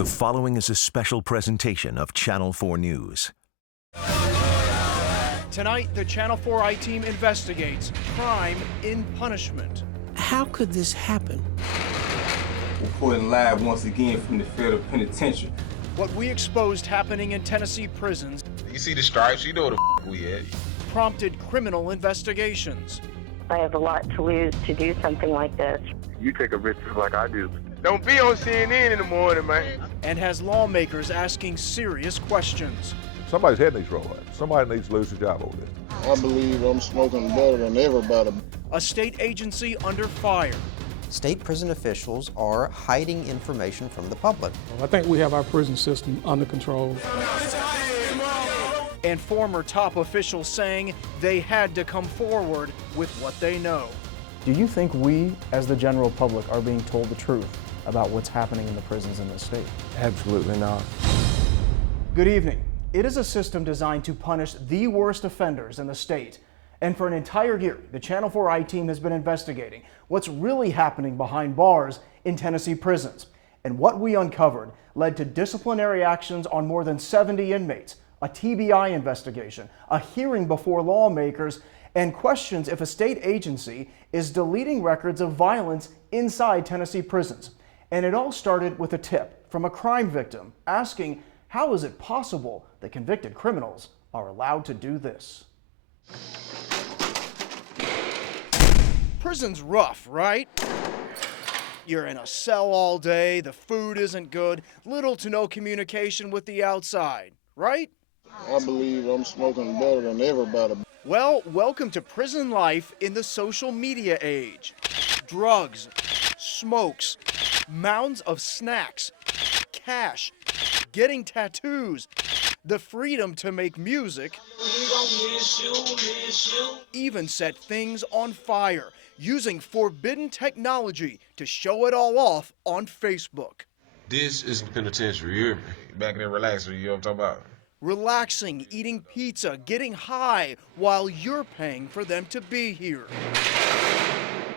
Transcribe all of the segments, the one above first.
The following is a special presentation of Channel 4 News. Tonight, the Channel 4 I-Team investigates crime in punishment. How could this happen? Reporting live once again from the federal penitentiary. What we exposed happening in Tennessee prisons. You see the stripes, you know where the we at. Prompted criminal investigations. I have a lot to lose to do something like this. You take a risk like I do. Don't be on CNN in the morning, man. And has lawmakers asking serious questions. Somebody's head needs rolled up. Somebody needs to lose their job over this. I believe I'm smoking better than everybody. A state agency under fire. State prison officials are hiding information from the public. I think we have our prison system under control. And former top officials saying they had to come forward with what they know. Do you think we, as the general public, are being told the truth about what's happening in the prisons in this state? Absolutely not. Good evening. It is a system designed to punish the worst offenders in the state. And for an entire year, the Channel 4 I-Team has been investigating what's really happening behind bars in Tennessee prisons. And what we uncovered led to disciplinary actions on more than 70 inmates, a TBI investigation, a hearing before lawmakers, and questions if a state agency is deleting records of violence inside Tennessee prisons. And it all started with a tip from a crime victim asking, how is it possible that convicted criminals are allowed to do this? Prison's rough, right? You're in a cell all day, the food isn't good, little to no communication with the outside, right? I believe I'm smoking better than everybody. Well, welcome to prison life in the social media age. Drugs, smokes, mounds of snacks, cash, getting tattoos, the freedom to make music, even set things on fire, using forbidden technology to show it all off on Facebook. This is the penitentiary, you hear me? Back there relaxing, you know what I'm talking about? Relaxing, eating pizza, getting high while you're paying for them to be here.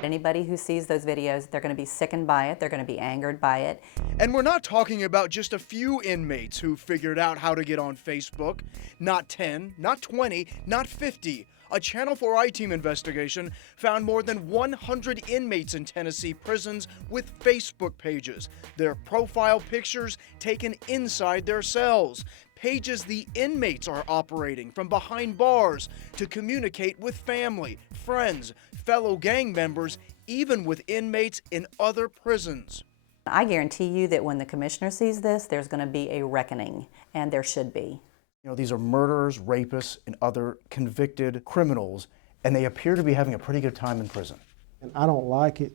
Anybody who sees those videos, they're going to be sickened by it, they're going to be angered by it. And we're not talking about just a few inmates who figured out how to get on Facebook. Not 10, not 20, not 50. A Channel 4 I-Team investigation found more than 100 inmates in Tennessee prisons with Facebook pages, their profile pictures taken inside their cells, pages the inmates are operating from behind bars to communicate with family, friends, fellow gang members, even with inmates in other prisons. I guarantee you that when the commissioner sees this, there's going to be a reckoning, and there should be. You know, these are murderers, rapists, and other convicted criminals, and they appear to be having a pretty good time in prison. And I don't like it,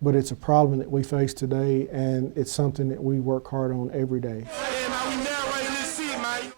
but it's a problem that we face today, and it's something that we work hard on every day.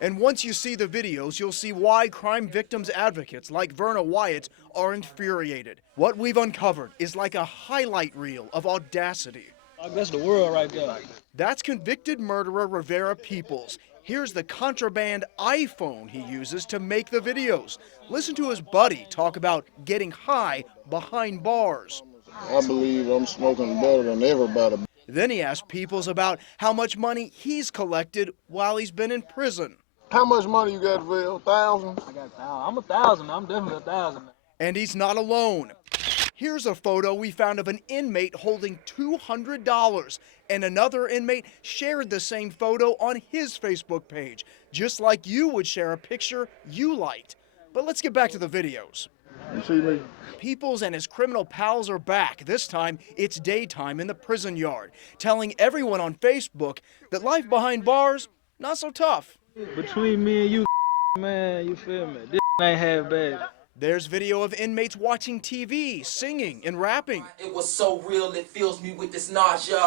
And once you see the videos, you'll see why crime victims advocates like Verna Wyatt are infuriated. What we've uncovered is like a highlight reel of audacity. That's the world right there. That's convicted murderer Rivera Peoples. Here's the contraband iPhone he uses to make the videos. Listen to his buddy talk about getting high behind bars. I believe I'm smoking better than everybody. Then he asked Peoples about how much money he's collected while he's been in prison. How much money you got, Phil? 1,000? I got 1,000. I'm 1,000. I'm definitely 1,000. And he's not alone. Here's a photo we found of an inmate holding $200, and another inmate shared the same photo on his Facebook page, just like you would share a picture you liked. But let's get back to the videos. You see me? Peoples and his criminal pals are back. This time, it's daytime in the prison yard, telling everyone on Facebook that life behind bars, not so tough. Between me and you, man, you feel me? This ain't half bad. There's video of inmates watching TV, singing and rapping. It was so real, it fills me with this nausea.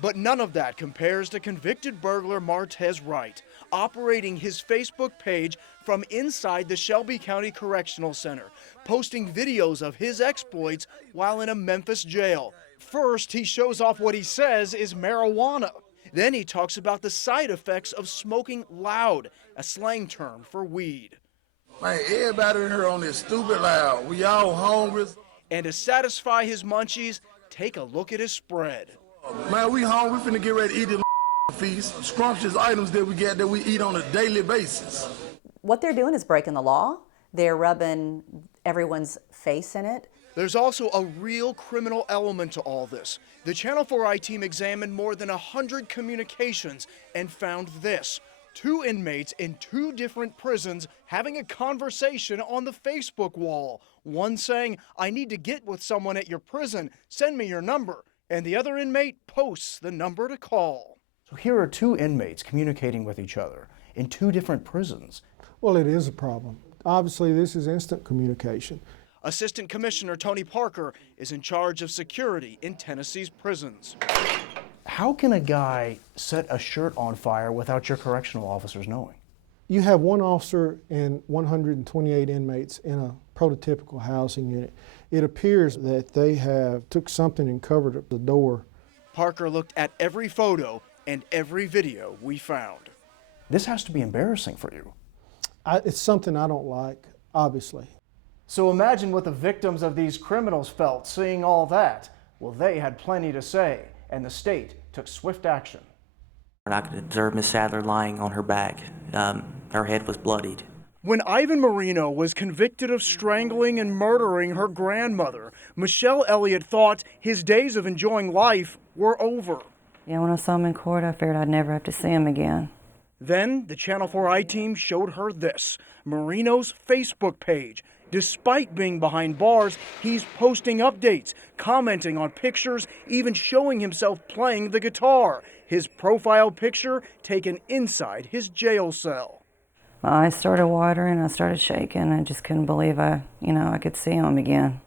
But none of that compares to convicted burglar Martez Wright, operating his Facebook page from inside the Shelby County Correctional Center, posting videos of his exploits while in a Memphis jail. First, he shows off what he says is marijuana. Then he talks about the side effects of smoking loud, a slang term for weed. Man, everybody in here on this stupid loud. We all hungry. And to satisfy his munchies, take a look at his spread. Man, we hungry. We finna get ready to eat this feast, scrumptious items that we get that we eat on a daily basis. What they're doing is breaking the law. They're rubbing everyone's face in it. There's also a real criminal element to all this. The Channel 4i team examined more than 100 communications and found this. 2 inmates in 2 different prisons having a conversation on the Facebook wall. One saying, "I need to get with someone at your prison, send me your number." And the other inmate posts the number to call. So here are 2 inmates communicating with each other in 2 different prisons. Well, it is a problem. Obviously, this is instant communication. Assistant Commissioner Tony Parker is in charge of security in Tennessee's prisons. How can a guy set a shirt on fire without your correctional officers knowing? You have 1 officer and 128 inmates in a prototypical housing unit. It appears that they have took something and covered up the door. Parker looked at every photo and every video we found. This has to be embarrassing for you. It's something I don't like, obviously. So imagine what the victims of these criminals felt seeing all that. Well, they had plenty to say, and the state took swift action. I could observe Miss Sadler lying on her back. Her head was bloodied. When Ivan Marino was convicted of strangling and murdering her grandmother, Michelle Elliott thought his days of enjoying life were over. Yeah, when I saw him in court, I figured I'd never have to see him again. Then the Channel 4i team showed her this, Marino's Facebook page. Despite being behind bars, he's posting updates, commenting on pictures, even showing himself playing the guitar. His profile picture taken inside his jail cell. My eyes started watering, I started shaking. I just couldn't believe I could see him again.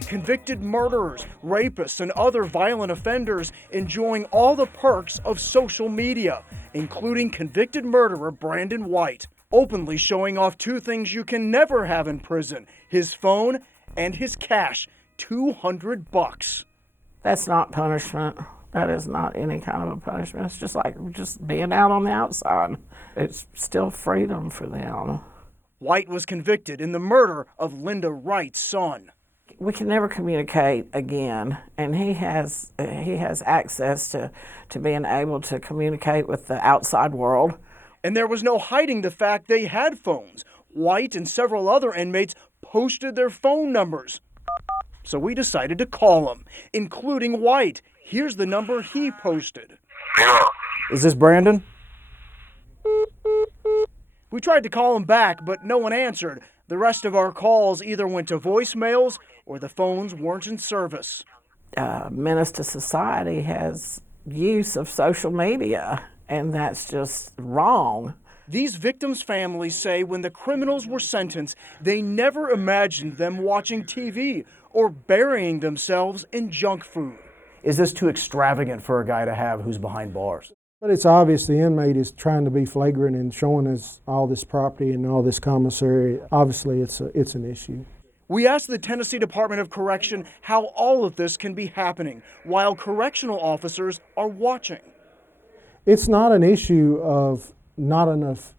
Convicted murderers, rapists, and other violent offenders enjoying all the perks of social media, including convicted murderer Brandon White, openly showing off 2 things you can never have in prison, his phone and his cash, $200. That's not punishment. That is not any kind of a punishment. It's just like being out on the outside. It's still freedom for them. White was convicted in the murder of Linda Wright's son. We can never communicate again, and he has access to being able to communicate with the outside world. And there was no hiding the fact they had phones. White and several other inmates posted their phone numbers. So we decided to call them, including White. Here's the number he posted. Is this Brandon? We tried to call him back, but no one answered. The rest of our calls either went to voicemails or the phones weren't in service. Menace to society has use of social media, and that's just wrong. These victims' families say when the criminals were sentenced, they never imagined them watching TV or burying themselves in junk food. Is this too extravagant for a guy to have who's behind bars? But it's obvious the inmate is trying to be flagrant in showing us all this property and all this commissary. Obviously, it's an issue. We asked the Tennessee Department of Correction how all of this can be happening while correctional officers are watching. It's not an issue of not enough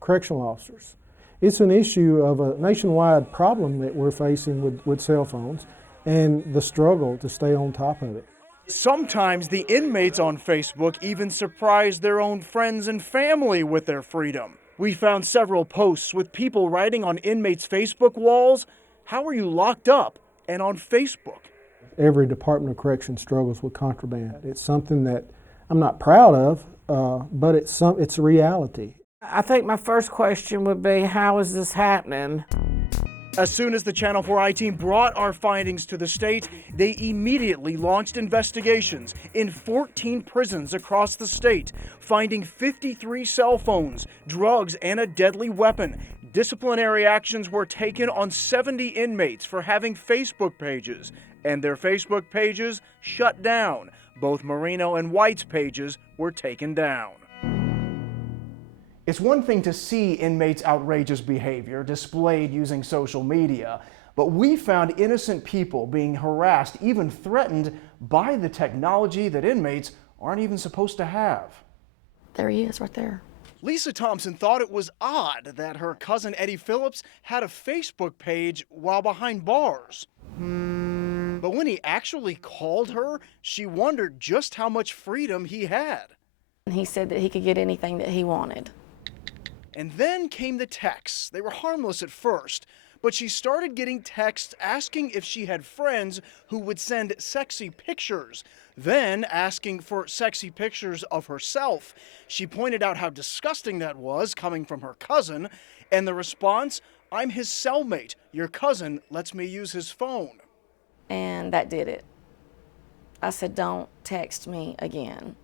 correctional officers. It's an issue of a nationwide problem that we're facing with cell phones and the struggle to stay on top of it. Sometimes the inmates on Facebook even surprise their own friends and family with their freedom. We found several posts with people writing on inmates' Facebook walls, "How are you locked up?" and on Facebook. Every Department of Correction struggles with contraband. It's something that I'm not proud of, but it's a reality. I think my first question would be, how is this happening? As soon as the Channel 4i team brought our findings to the state, they immediately launched investigations in 14 prisons across the state, finding 53 cell phones, drugs, and a deadly weapon. Disciplinary actions were taken on 70 inmates for having Facebook pages, and their Facebook pages shut down. Both Marino and White's pages were taken down. It's one thing to see inmates' outrageous behavior displayed using social media, but we found innocent people being harassed, even threatened, by the technology that inmates aren't even supposed to have. There he is, right there. Lisa Thompson thought it was odd that her cousin Eddie Phillips had a Facebook page while behind bars. But when he actually called her, she wondered just how much freedom he had. He said that he could get anything that he wanted. And then came the texts. They were harmless at first, but she started getting texts asking if she had friends who would send sexy pictures, then asking for sexy pictures of herself. She pointed out how disgusting that was coming from her cousin, and the response, "I'm his cellmate. Your cousin lets me use his phone." And that did it. I said, don't text me again.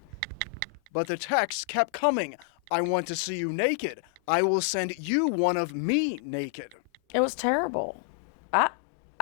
But the texts kept coming. "I want to see you naked. I will send you one of me naked." It was terrible. I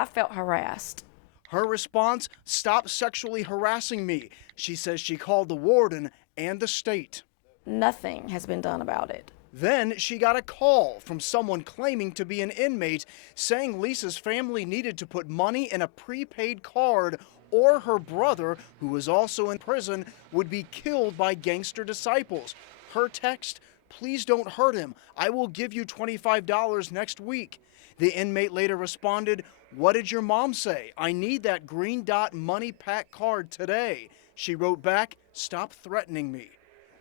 felt harassed. Her response, "Stop sexually harassing me." She says she called the warden and the state. Nothing has been done about it. Then she got a call from someone claiming to be an inmate, saying Lisa's family needed to put money in a prepaid card or her brother, who was also in prison, would be killed by gangster disciples. Her text, "Please don't hurt him. I will give you $25 next week." The inmate later responded, "What did your mom say? I need that green dot money pack card today." She wrote back, "Stop threatening me."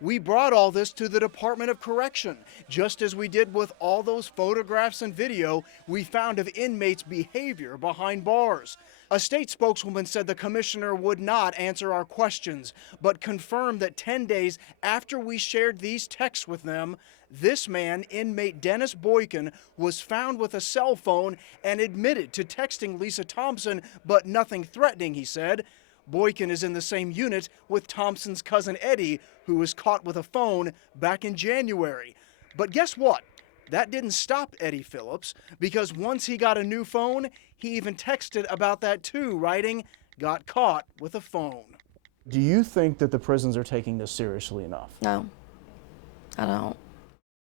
We brought all this to the Department of Correction. Just as we did with all those photographs and video we found of inmates' behavior behind bars. A state spokeswoman said the commissioner would not answer our questions, but confirmed that 10 days after we shared these texts with them, this man, inmate Dennis Boykin, was found with a cell phone and admitted to texting Lisa Thompson, but nothing threatening, he said. Boykin is in the same unit with Thompson's cousin Eddie, who was caught with a phone back in January. But guess what? That didn't stop Eddie Phillips, because once he got a new phone, he even texted about that too, writing, "Got caught with a phone." Do you think that the prisons are taking this seriously enough? No, I don't.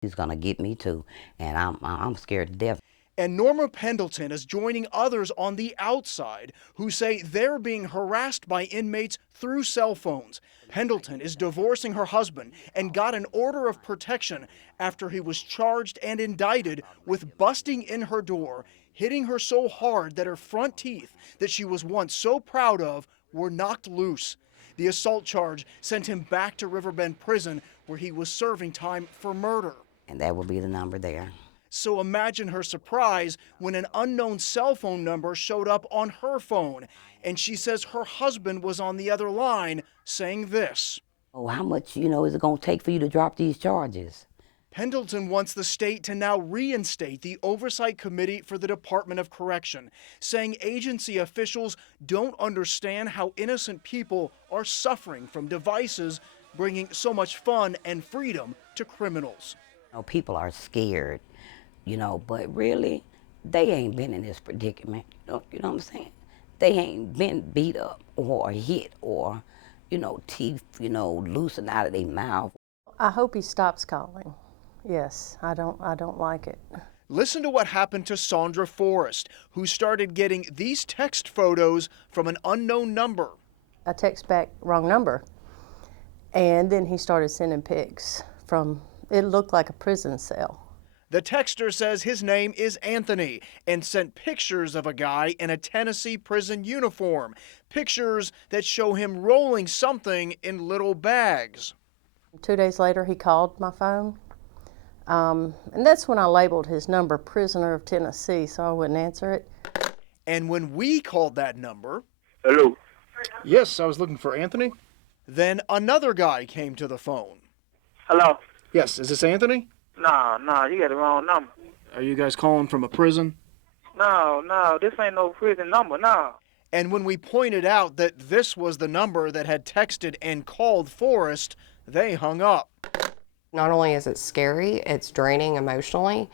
He's gonna get me too, and I'm scared to death. And Norma Pendleton is joining others on the outside who say they're being harassed by inmates through cell phones. Pendleton is divorcing her husband and got an order of protection after he was charged and indicted with busting in her door, hitting her so hard that her front teeth, that she was once so proud of, were knocked loose. The assault charge sent him back to Riverbend Prison, where he was serving time for murder. And that will be the number there. So imagine her surprise when an unknown cell phone number showed up on her phone, and she says her husband was on the other line saying this. "Oh, how much, is it gonna take for you to drop these charges?" Pendleton wants the state to now reinstate the Oversight Committee for the Department of Correction, saying agency officials don't understand how innocent people are suffering from devices bringing so much fun and freedom to criminals. People are scared, but really, they ain't been in this predicament. You know what I'm saying? They ain't been beat up or hit or, teeth, loosened out of their mouth. I hope he stops calling. Yes, I don't like it. Listen to what happened to Sandra Forrest, who started getting these text photos from an unknown number. I text back, "Wrong number." And then he started sending pics from, it looked like a prison cell. The texter says his name is Anthony and sent pictures of a guy in a Tennessee prison uniform, pictures that show him rolling something in little bags. 2 days later, he called my phone, and that's when I labeled his number Prisoner of Tennessee, so I wouldn't answer it. And when we called that number... Hello? Yes, I was looking for Anthony. Then another guy came to the phone. Hello? Yes, is this Anthony? No, you got the wrong number. Are you guys calling from a prison? No, this ain't no prison number, no. And when we pointed out that this was the number that had texted and called Forrest, they hung up. Not only is it scary, it's draining emotionally.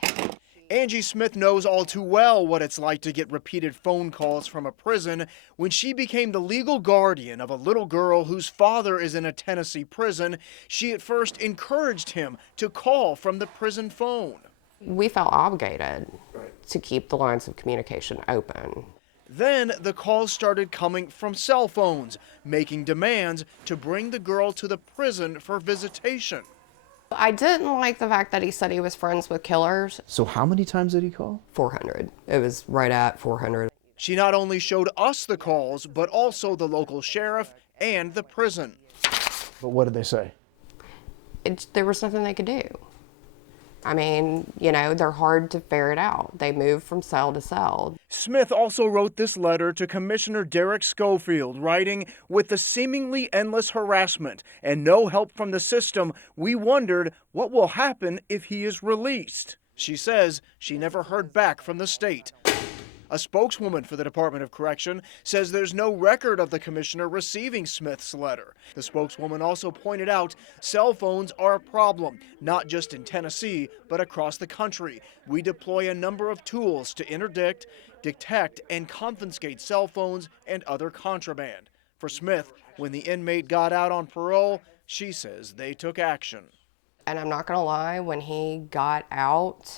Angie Smith knows all too well what it's like to get repeated phone calls from a prison. When she became the legal guardian of a little girl whose father is in a Tennessee prison, she at first encouraged him to call from the prison phone. We felt obligated to keep the lines of communication open. Then the calls started coming from cell phones, making demands to bring the girl to the prison for visitation. I didn't like the fact that he said he was friends with killers. So how many times did he call? 400. It was right at 400. She not only showed us the calls, but also the local sheriff and the prison. But what did they say? there was nothing they could do. I mean, you know, they're hard to ferret out. They move from cell to cell. Smith also wrote this letter to Commissioner Derek Schofield, writing, "With the seemingly endless harassment and no help from the system, we wondered what will happen if he is released." She says she never heard back from the state. A spokeswoman for the Department of Correction says there's no record of the commissioner receiving Smith's letter. The spokeswoman also pointed out cell phones are a problem, not just in Tennessee, but across the country. We deploy a number of tools to interdict, detect, and confiscate cell phones and other contraband. For Smith, when the inmate got out on parole, she says they took action. And I'm not going to lie, when he got out,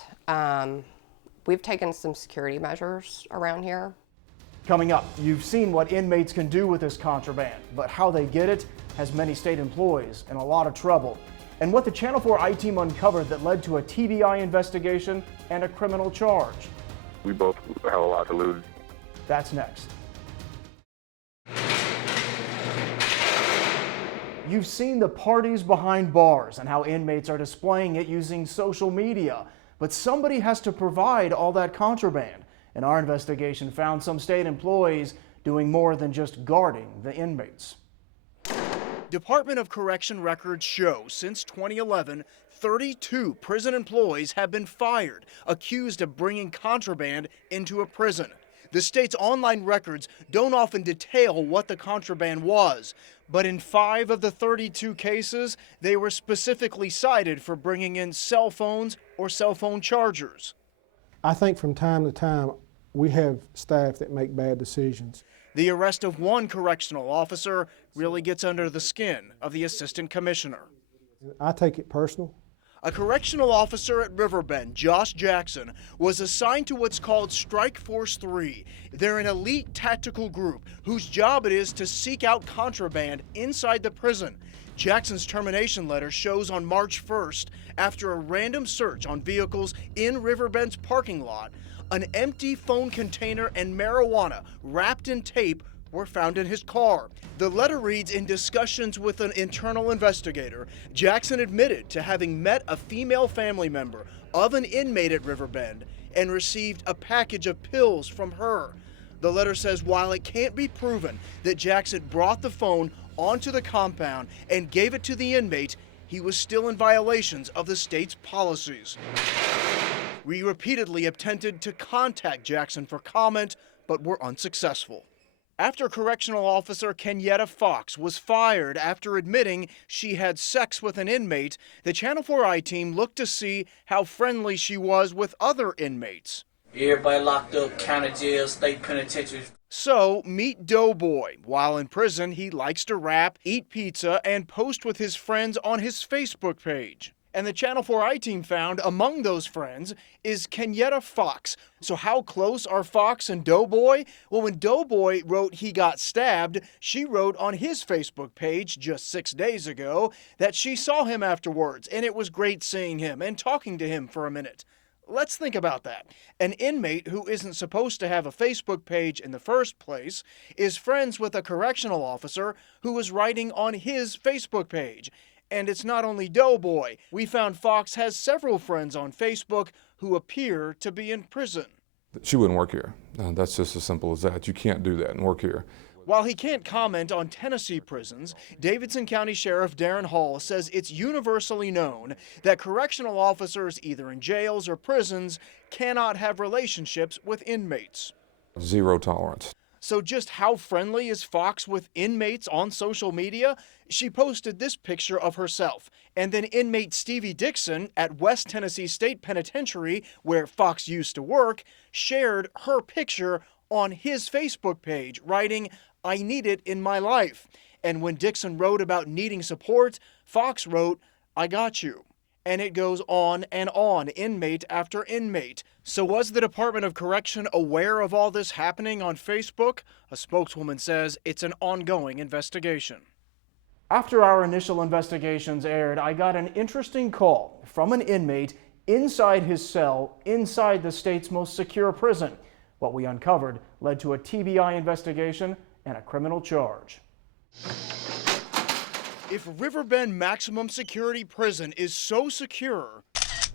we've taken some security measures around here. Coming up, you've seen what inmates can do with this contraband, but how they get it has many state employees in a lot of trouble. And what the Channel 4 I-Team uncovered that led to a TBI investigation and a criminal charge. We both have a lot to lose. That's next. You've seen the parties behind bars and how inmates are displaying it using social media. But somebody has to provide all that contraband. And our investigation found some state employees doing more than just guarding the inmates. Department of Correction records show since 2011, 32 prison employees have been fired, accused of bringing contraband into a prison. The state's online records don't often detail what the contraband was, but in 5 of the 32 cases, they were specifically cited for bringing in cell phones or cell phone chargers. I think from time to time, we have staff that make bad decisions. The arrest of one correctional officer really gets under the skin of the assistant commissioner. I take it personal. A correctional officer at Riverbend, Josh Jackson, was assigned to what's called Strike Force 3. They're an elite tactical group whose job it is to seek out contraband inside the prison. Jackson's termination letter shows on March 1st, after a random search on vehicles in Riverbend's parking lot, an empty phone container and marijuana wrapped in tape were found in his car. The letter reads, in discussions with an internal investigator, Jackson admitted to having met a female family member of an inmate at Riverbend and received a package of pills from her. The letter says while it can't be proven that Jackson brought the phone onto the compound and gave it to the inmate, he was still in violations of the state's policies. We repeatedly attempted to contact Jackson for comment, but were unsuccessful. After Correctional Officer Kenyatta Fox was fired after admitting she had sex with an inmate, the Channel 4 I-Team looked to see how friendly she was with other inmates. Everybody locked up, county jail, state penitentiaries. So, meet Doughboy. While in prison, he likes to rap, eat pizza, and post with his friends on his Facebook page. And the Channel 4 I-Team found among those friends is Kenyatta Fox. So how close are Fox and Doughboy? Well, when Doughboy wrote he got stabbed, she wrote on his Facebook page just 6 days ago that she saw him afterwards, and it was great seeing him and talking to him for a minute. Let's think about that. An inmate who isn't supposed to have a Facebook page in the first place is friends with a correctional officer who was writing on his Facebook page. And it's not only Doughboy. We found Fox has several friends on Facebook who appear to be in prison. She wouldn't work here. That's just as simple as that. You can't do that and work here. While he can't comment on Tennessee prisons, Davidson County Sheriff Darren Hall says it's universally known that correctional officers either in jails or prisons cannot have relationships with inmates. Zero tolerance. So just how friendly is Fox with inmates on social media? She posted this picture of herself, and then inmate Stevie Dixon at West Tennessee State Penitentiary, where Fox used to work, shared her picture on his Facebook page, writing, "I need it in my life." And when Dixon wrote about needing support, Fox wrote, "I got you." And it goes on and on, inmate after inmate. So was the Department of Correction aware of all this happening on Facebook? A spokeswoman says it's an ongoing investigation. After our initial investigations aired, I got an interesting call from an inmate inside his cell, inside the state's most secure prison. What we uncovered led to a TBI investigation and a criminal charge. If Riverbend Maximum Security Prison is so secure,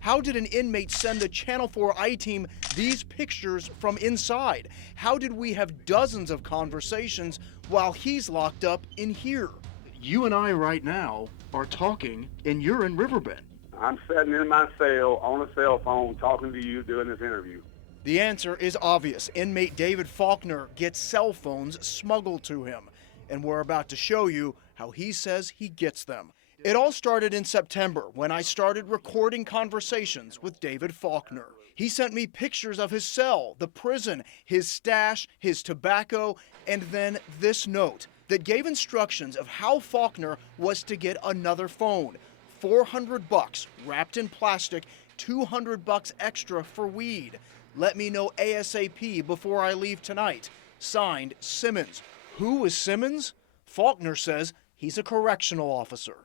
how did an inmate send the Channel 4 I-Team these pictures from inside? How did we have dozens of conversations while he's locked up in here? You and I right now are talking, and you're in Riverbend. I'm sitting in my cell on a cell phone talking to you doing this interview. The answer is obvious. Inmate David Faulkner gets cell phones smuggled to him, and we're about to show you how he says he gets them. It all started in September when I started recording conversations with David Faulkner. He sent me pictures of his cell, the prison, his stash, his tobacco, and then this note that gave instructions of how Faulkner was to get another phone. $400 wrapped in plastic, $200 extra for weed. Let me know ASAP before I leave tonight. Signed, Simmons. Who is Simmons? Faulkner says he's a correctional officer.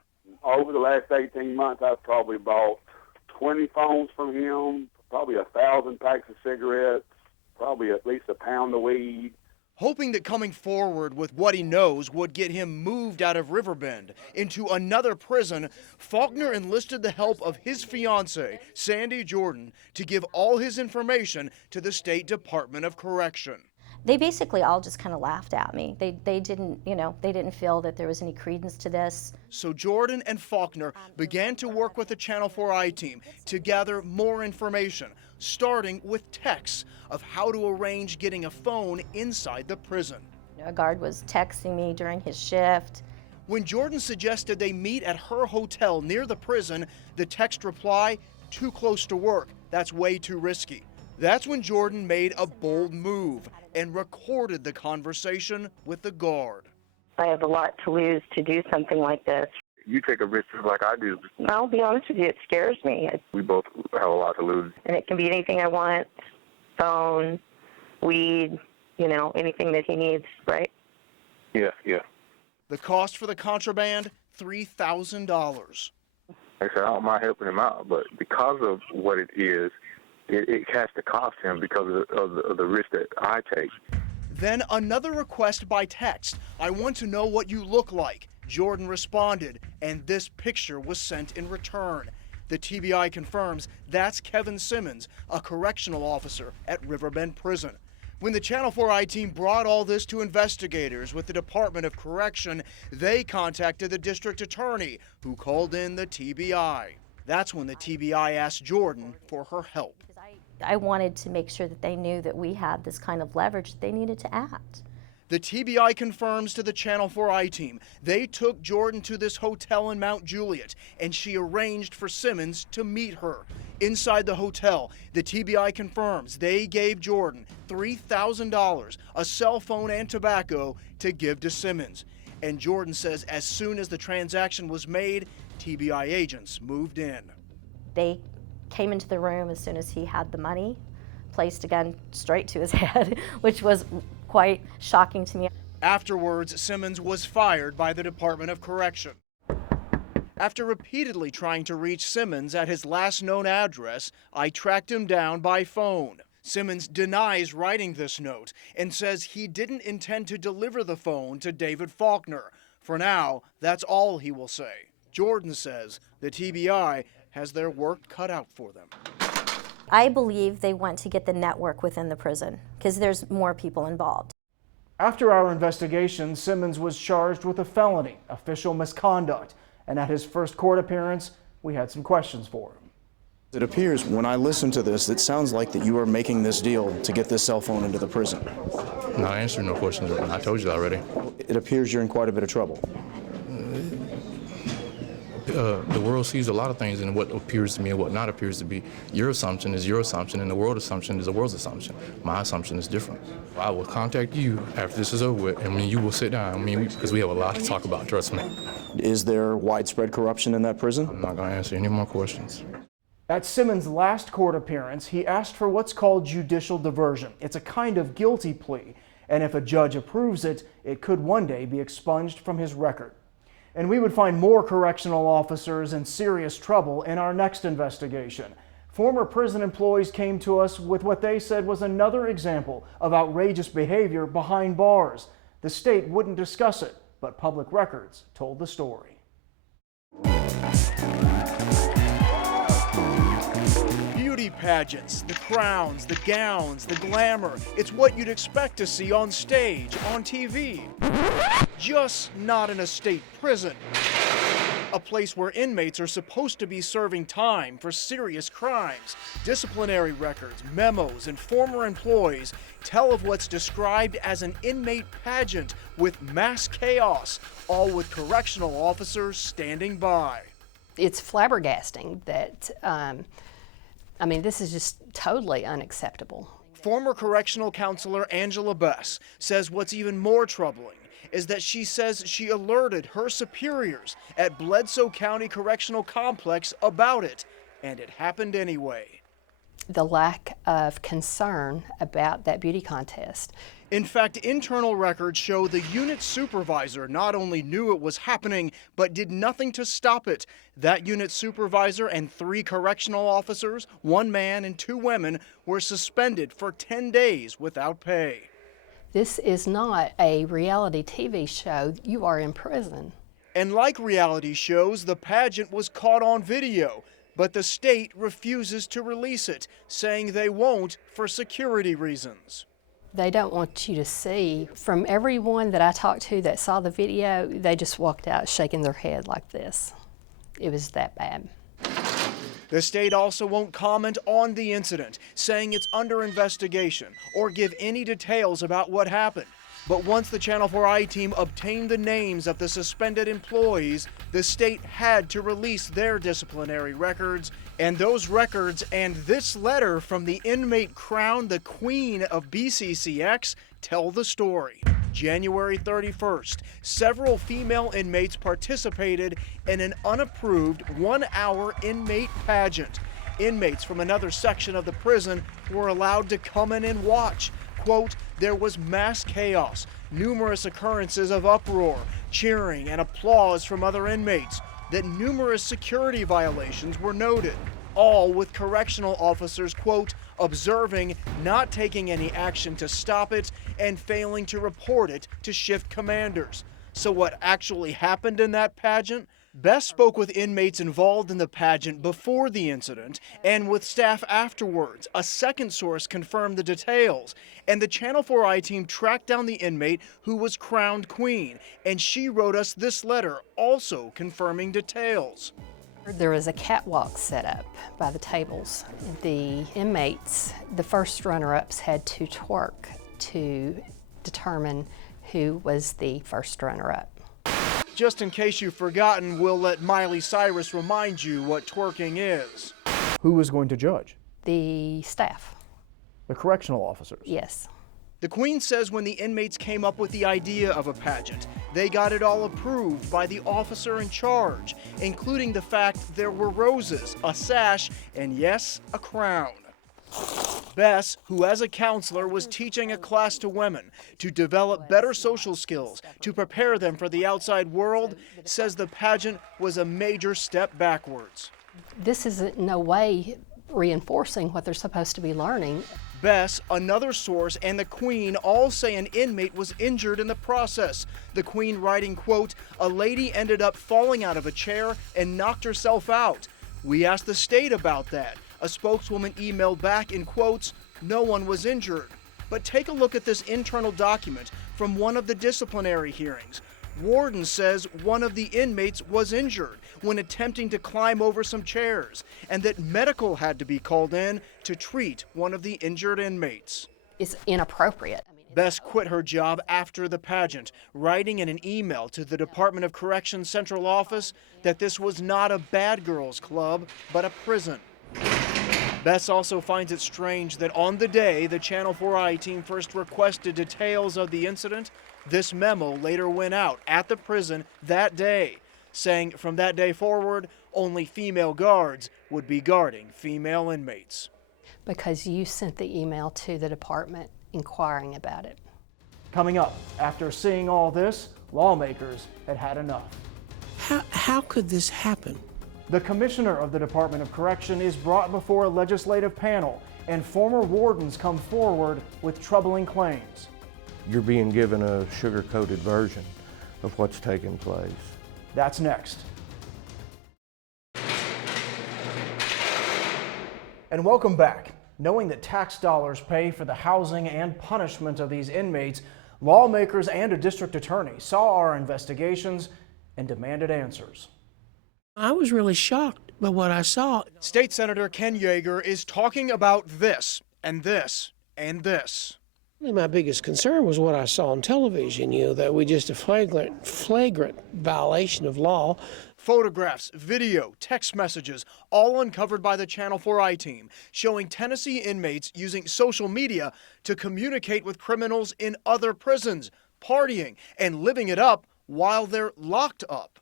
Over the last 18 months, I've probably bought 20 phones from him, probably 1,000 packs of cigarettes, probably at least a pound of weed. Hoping that coming forward with what he knows would get him moved out of Riverbend into another prison, Faulkner enlisted the help of his fiancée, Sandy Jordan, to give all his information to the State Department of Correction. They basically all just kind of laughed at me. They didn't, they didn't feel that there was any credence to this. So Jordan and Faulkner began to work with the Channel 4 I-Team to gather more information, starting with texts of how to arrange getting a phone inside the prison. A guard was texting me during his shift. When Jordan suggested they meet at her hotel near the prison, the text reply, "Too close to work, that's way too risky." That's when Jordan made a bold move and recorded the conversation with the guard. I have a lot to lose to do something like this. You take a risk just like I do. I'll be honest with you, it scares me. We both have a lot to lose. And it can be anything I want, phone, weed, anything that he needs, right? Yeah. The cost for the contraband, $3,000. Like I said, I don't mind helping him out, but because of what it is, it has to cost him because of the risk that I take. Then another request by text. I want to know what you look like. Jordan responded, and this picture was sent in return. The TBI confirms that's Kevin Simmons, a correctional officer at Riverbend Prison. When the Channel 4 I-Team brought all this to investigators with the Department of Correction, they contacted the district attorney, who called in the TBI. That's when the TBI asked Jordan for her help. I wanted to make sure that they knew that we had this kind of leverage. They needed to act. The TBI confirms to the Channel 4 I-Team they took Jordan to this hotel in Mount Juliet, and she arranged for Simmons to meet her. Inside the hotel, the TBI confirms they gave Jordan $3,000, a cell phone and tobacco to give to Simmons. And Jordan says as soon as the transaction was made, TBI agents moved in. They came into the room as soon as he had the money, placed a gun straight to his head, which was quite shocking to me. Afterwards, Simmons was fired by the Department of Correction. After repeatedly trying to reach Simmons at his last known address, I tracked him down by phone. Simmons denies writing this note and says he didn't intend to deliver the phone to David Faulkner. For now, that's all he will say. Jordan says the TBI has their work cut out for them. I believe they want to get the network within the prison because there's more people involved. After our investigation, Simmons was charged with a felony, official misconduct, and at his first court appearance, we had some questions for him. It appears when I listen to this, it sounds like that you are making this deal to get this cell phone into the prison. Not answering no questions. I told you that already. It appears you're in quite a bit of trouble. The world sees a lot of things in what appears to me and what not appears to be. Your assumption is your assumption, and the world assumption is the world's assumption. My assumption is different. I will contact you after this is over with, and you will sit down. Because we have a lot to talk about, trust me. Is there widespread corruption in that prison? I'm not going to answer any more questions. At Simmons' last court appearance, he asked for what's called judicial diversion. It's a kind of guilty plea, and if a judge approves it, it could one day be expunged from his record. And we would find more correctional officers in serious trouble in our next investigation. Former prison employees came to us with what they said was another example of outrageous behavior behind bars. The state wouldn't discuss it, but public records told the story. Beauty pageants, the crowns, the gowns, the glamour. It's what you'd expect to see on stage, on TV. Just not in a state prison. A place where inmates are supposed to be serving time for serious crimes. Disciplinary records, memos, and former employees tell of what's described as an inmate pageant with mass chaos, all with correctional officers standing by. It's flabbergasting that, this is just totally unacceptable. Former correctional counselor Angela Bess says what's even more troubling is that she says she alerted her superiors at Bledsoe County Correctional Complex about it, and it happened anyway. The lack of concern about that beauty contest. In fact, internal records show the unit supervisor not only knew it was happening, but did nothing to stop it. That unit supervisor and 3 correctional officers, 1 man and 2 women, were suspended for 10 days without pay. This is not a reality TV show. You are in prison. And like reality shows, the pageant was caught on video, but the state refuses to release it, saying they won't for security reasons. They don't want you to see. From everyone that I talked to that saw the video, they just walked out shaking their head like this. It was that bad. The state also won't comment on the incident, saying it's under investigation or give any details about what happened. But once the Channel 4i team obtained the names of the suspended employees, the state had to release their disciplinary records. And those records and this letter from the inmate crowned the Queen of BCCX tell the story. January 31st, several female inmates participated in an unapproved 1-hour inmate pageant. Inmates from another section of the prison were allowed to come in and watch. Quote, there was mass chaos, numerous occurrences of uproar, cheering, and applause from other inmates. That numerous security violations were noted, all with correctional officers, quote, observing, not taking any action to stop it, and failing to report it to shift commanders. So what actually happened in that pageant? Bess spoke with inmates involved in the pageant before the incident and with staff afterwards. A second source confirmed the details, and the Channel 4i team tracked down the inmate who was crowned queen, and she wrote us this letter also confirming details. There was a catwalk set up by the tables. The inmates, the first runner-ups, had to twerk to determine who was the first runner-up. Just in case you've forgotten, we'll let Miley Cyrus remind you what twerking is. Who was going to judge? The staff. The correctional officers? Yes. The Queen says when the inmates came up with the idea of a pageant, they got it all approved by the officer in charge, including the fact there were roses, a sash, and yes, a crown. Bess, who as a counselor was teaching a class to women to develop better social skills to prepare them for the outside world, says the pageant was a major step backwards. This is in no way reinforcing what they're supposed to be learning. Bess, another source, and the Queen all say an inmate was injured in the process. The Queen writing, quote, a lady ended up falling out of a chair and knocked herself out. We asked the state about that. A spokeswoman emailed back in quotes, no one was injured. But take a look at this internal document from one of the disciplinary hearings. Warden says one of the inmates was injured when attempting to climb over some chairs, and that medical had to be called in to treat one of the injured inmates. It's inappropriate. Bess quit her job after the pageant, writing in an email to the Department of Corrections Central Office that this was not a bad girls club, but a prison. Bess also finds it strange that on the day the Channel 4i team first requested details of the incident, this memo later went out at the prison that day, saying from that day forward, only female guards would be guarding female inmates. Because you sent the email to the department inquiring about it. Coming up, after seeing all this, lawmakers had had enough. How could this happen? The commissioner of the Department of Correction is brought before a legislative panel, and former wardens come forward with troubling claims. You're being given a sugar-coated version of what's taking place. That's next. And welcome back. Knowing that tax dollars pay for the housing and punishment of these inmates, lawmakers and a district attorney saw our investigations and demanded answers. I was really shocked by what I saw. State Senator Ken Yeager is talking about this and this and this. My biggest concern was what I saw on television, that we just a flagrant violation of law. Photographs, video, text messages, all uncovered by the Channel 4 I-Team, showing Tennessee inmates using social media to communicate with criminals in other prisons, partying and living it up while they're locked up.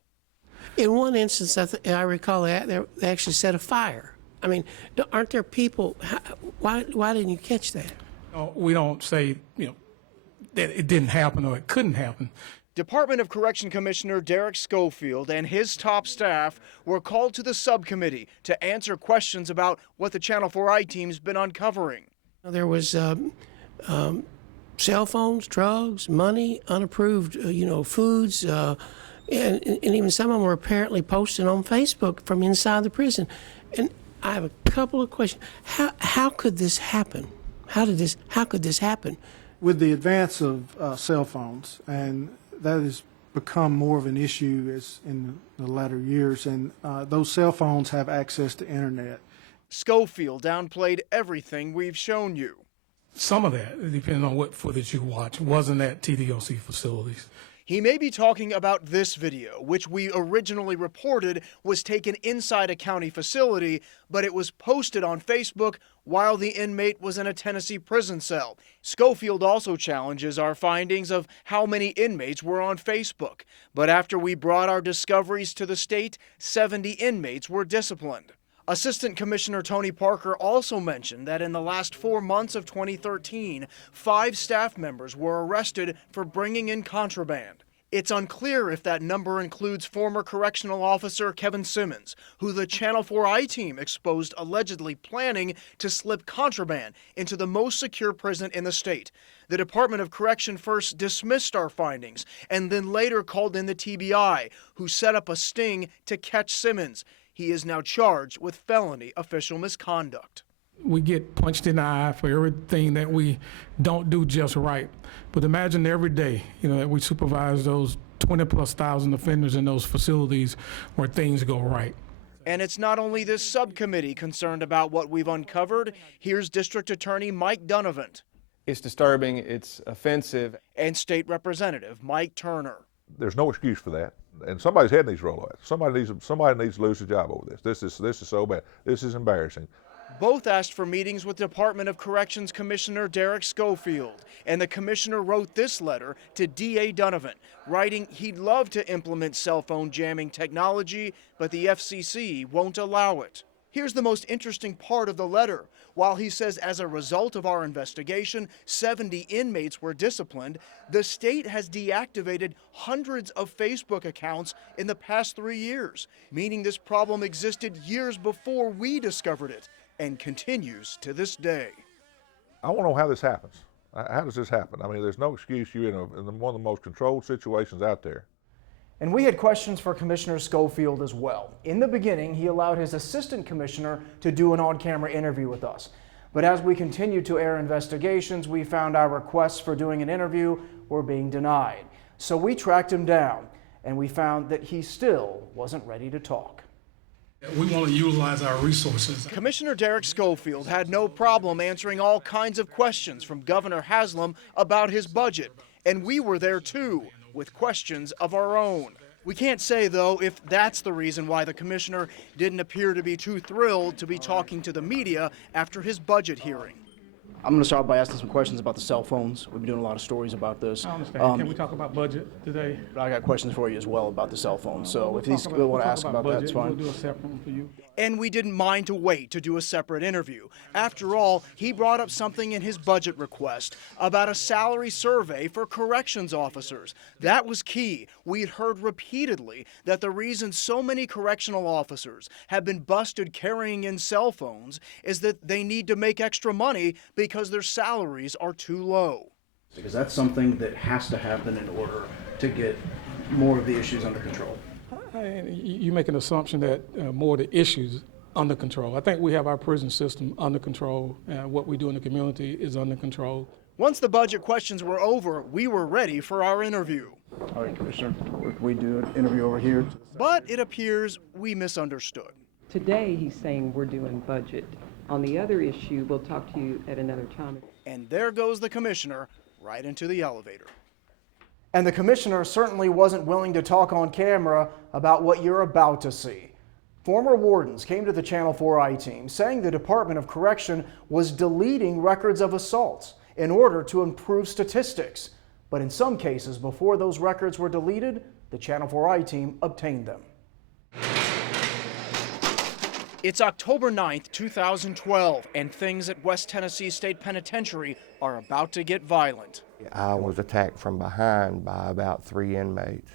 In one instance, I recall that they actually set a fire. I mean, aren't there people, why didn't you catch that? We don't say, that it didn't happen or it couldn't happen. Department of Correction Commissioner Derek Schofield and his top staff were called to the subcommittee to answer questions about what the Channel 4 I-Team's been uncovering. There was cell phones, drugs, money, unapproved, foods, and even some of them were apparently posted on Facebook from inside the prison. And I have a couple of questions. How could this happen? How could this happen? With the advance of cell phones, and that has become more of an issue as in the latter years, and those cell phones have access to internet. Schofield downplayed everything we've shown you. Some of that, depending on what footage you watch, wasn't at TDOC facilities. He may be talking about this video, which we originally reported was taken inside a county facility, but it was posted on Facebook while the inmate was in a Tennessee prison cell. Schofield also challenges our findings of how many inmates were on Facebook. But after we brought our discoveries to the state, 70 inmates were disciplined. Assistant Commissioner Tony Parker also mentioned that in the last 4 months of 2013, 5 staff members were arrested for bringing in contraband. It's unclear if that number includes former correctional officer Kevin Simmons, who the Channel 4 I-Team exposed allegedly planning to slip contraband into the most secure prison in the state. The Department of Correction first dismissed our findings and then later called in the TBI, who set up a sting to catch Simmons. He is now charged with felony official misconduct. We get punched in the eye for everything that we don't do just right. But imagine every day, that we supervise those 20,000+ offenders in those facilities where things go right. And it's not only this subcommittee concerned about what we've uncovered. Here's District Attorney Mike Donovan. It's disturbing, it's offensive. And State Representative Mike Turner. There's no excuse for that. And somebody's head needs to roll away. Somebody needs to lose their job over this. This is so bad. This is embarrassing. Both asked for meetings with Department of Corrections Commissioner Derek Schofield, and the commissioner wrote this letter to DA Donovan, writing he'd love to implement cell phone jamming technology, but the FCC won't allow it. Here's the most interesting part of the letter. While he says as a result of our investigation, 70 inmates were disciplined, the state has deactivated hundreds of Facebook accounts in the past 3 years, meaning this problem existed years before we discovered it and continues to this day. I want to know how this happens. How does this happen? I mean, there's no excuse. You're in one of the most controlled situations out there. And we had questions for Commissioner Schofield as well. In the beginning, he allowed his assistant commissioner to do an on-camera interview with us. But as we continued to air investigations, we found our requests for doing an interview were being denied. So we tracked him down, and we found that he still wasn't ready to talk. We want to utilize our resources. Commissioner Derek Schofield had no problem answering all kinds of questions from Governor Haslam about his budget. And we were there too, with questions of our own. We can't say, though, if that's the reason why the commissioner didn't appear to be too thrilled to be talking to the media after his budget hearing. I'm going to start by asking some questions about the cell phones. We've been doing a lot of stories about this. I understand. Can we talk about budget today? I got questions for you as well about the cell phones. So if he's want to ask about that, it's fine. We'll do a separate one for you. And we didn't mind to wait to do a separate interview. After all, he brought up something in his budget request about a salary survey for corrections officers. That was key. We'd heard repeatedly that the reason so many correctional officers have been busted carrying in cell phones is that they need to make extra money because their salaries are too low. Because that's something that has to happen in order to get more of the issues under control. You make an assumption that more of the issues under control. I think we have our prison system under control. What we do in the community is under control. Once the budget questions were over, we were ready for our interview. All right, Commissioner, we do an interview over here. But it appears we misunderstood. Today he's saying we're doing budget. On the other issue, we'll talk to you at another time. And there goes the commissioner right into the elevator. And the commissioner certainly wasn't willing to talk on camera about what you're about to see. Former wardens came to the Channel 4 I-team saying the Department of Correction was deleting records of assaults in order to improve statistics. But in some cases, before those records were deleted, the Channel 4 I-team obtained them. It's October 9th, 2012, and things at West Tennessee State Penitentiary are about to get violent. I was attacked from behind by about 3 inmates.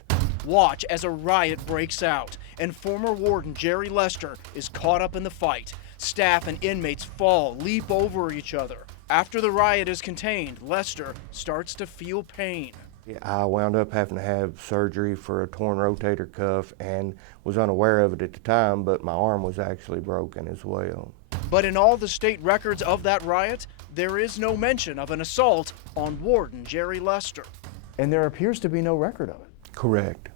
Watch as a riot breaks out, and former warden Jerry Lester is caught up in the fight. Staff and inmates fall, leap over each other. After the riot is contained, Lester starts to feel pain. I wound up having to have surgery for a torn rotator cuff and was unaware of it at the time, but my arm was actually broken as well. But in all the state records of that riot, there is no mention of an assault on warden Jerry Lester. And there appears to be no record of it. Correct.